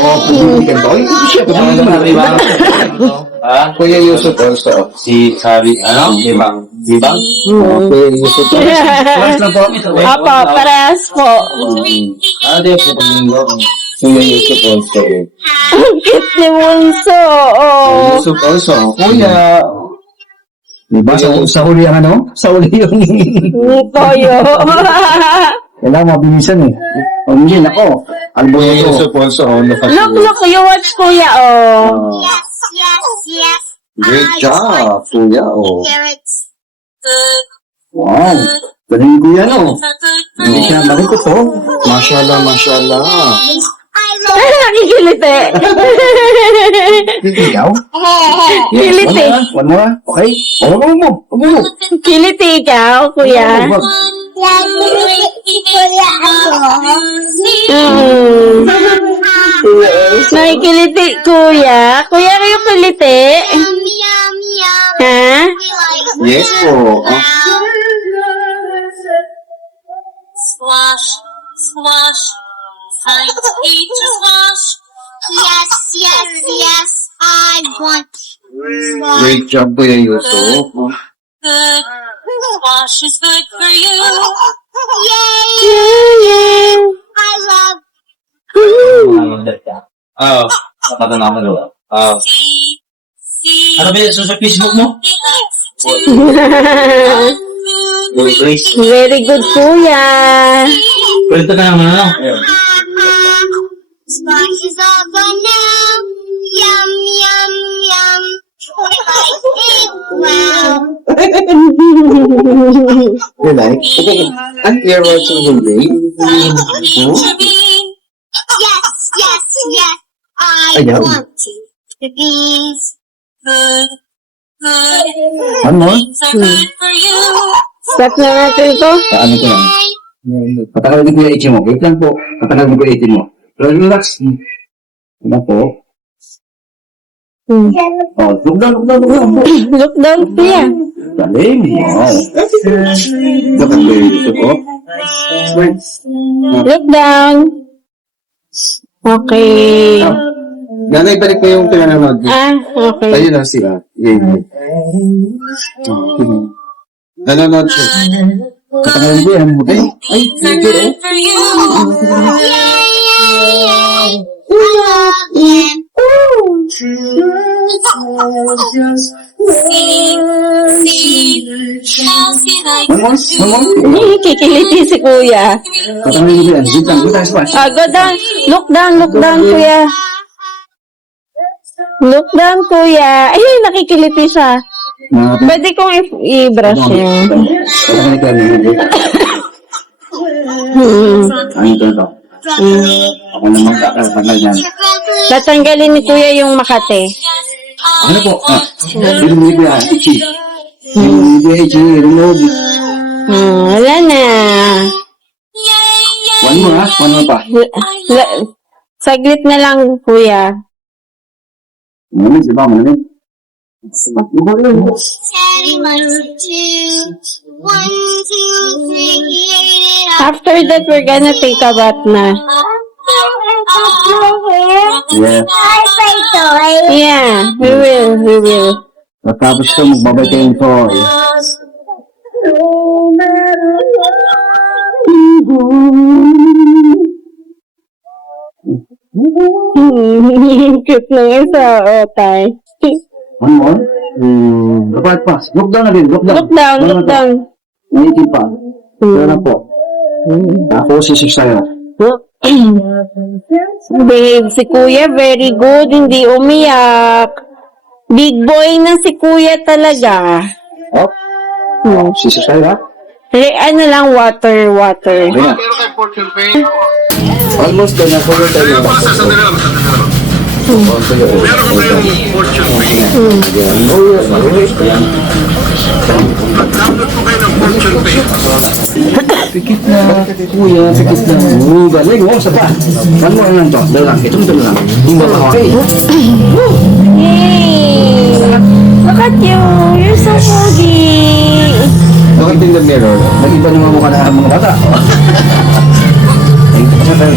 Pagbibigan ko. Ay, siya, pagbibigan mo na. Kuya Yusuf also. Si Sabi, Libang. Kuya Yusuf also. Class lang po. Opo, parehas po. Di po pagbibigan. Kuya Yusuf also. Ang cute ni Bunso. Oh. Yusuf also. Kuya. Diba sa huli ang ano? Sa huli yung... Toyo. Kailangan mabilisan eh. Pamilin ako. Albo Kuya ito. Yusuf also. Look, you watch kuya, oh. Yes. Great job, kuya. Oh. Carrots. Wow. Galing kuya, no? Hindi siya malikot, oh. Mashallah, mashallah. Ay, nakikiliti. Ikaw? Kiliti. One more? Okay? Oh, wag mo. Kiliti ikaw, kuya. Wag. Nakikiliti, kuya. Kuya, kayo kiliti? Ha? Yes po. Squash, squash, time to eat your squash. Yes, I want squash. Great job, kuya Yusuf. Good. Squash is good for you. Yay! I love Ano ba yun sa Facebook mo? Please. Very good, kuya. Kwento ka naman ano? Squash is all gone now. Yum, yum, yum. Like it well. You like? Unclear watching the game? Yes. I Ayaw. want to. The beans. Good. One more? Beans are good for you. Start na natin ito. Ano ko lang? Patagalin ko yung 18 mo. Wait lang po. Patagalin ko yung 18 mo. Relax. Ano po? Oh, look down. Look down, kuya. Galing. Wow. Look ang baby dito po. Look down. Okay. Nanay, balik mo yung pinanood. Okay. Ayun na siya. Nanonood siya. Patagalin ko yan. Ay, Good for you. Yay. I love them. See, Chelsea likes One more. Hindi, kikiliti si kuya. Patagalin ko yan. Wait lang. Splash. Go down. Look down, kuya. Look down, kuya. Ay, nakikiliti siya. Pwede kong i-brush yun. Patagalin ko yan. Ano ito? Ako na magkakasagal yan. Tatanggalin ni kuya yung makate. Ano po? Hindi ko yan. Ichi. Hindi ko ichi. Remove. Wala na. One more ha? One more pa. Saglit na lang, kuya. Malamig, diba? Malamig. Teddy likes it too. 1, 2, 3, eat it up. After that, we're gonna take a bath na. Yeah. Yeah, we will. Tapos ito, magbabay kayong toy. Cute na isa, tay. One more. Dapat pa. Look down again. Look down. Look down. Naitin pa. Ito na po. Ako sisip sa'yo. Babe, si kuya, very good. Hindi umiyak. Big boy na si kuya talaga. Up. Sisip sa'yo ha? Ano lang, water. Ayan. Almost done na. Cover tayo. Pikit na. Kuya, pikit na. Galing mo, sa pa. Saan mo lang to? Dahil lang. Ito lang. Hindi mo ba? Yay! Look at you. You're so foggy. Look at in the mirror. Nag-iba naman mukha na ang mga bata. Ay, kasi tayo.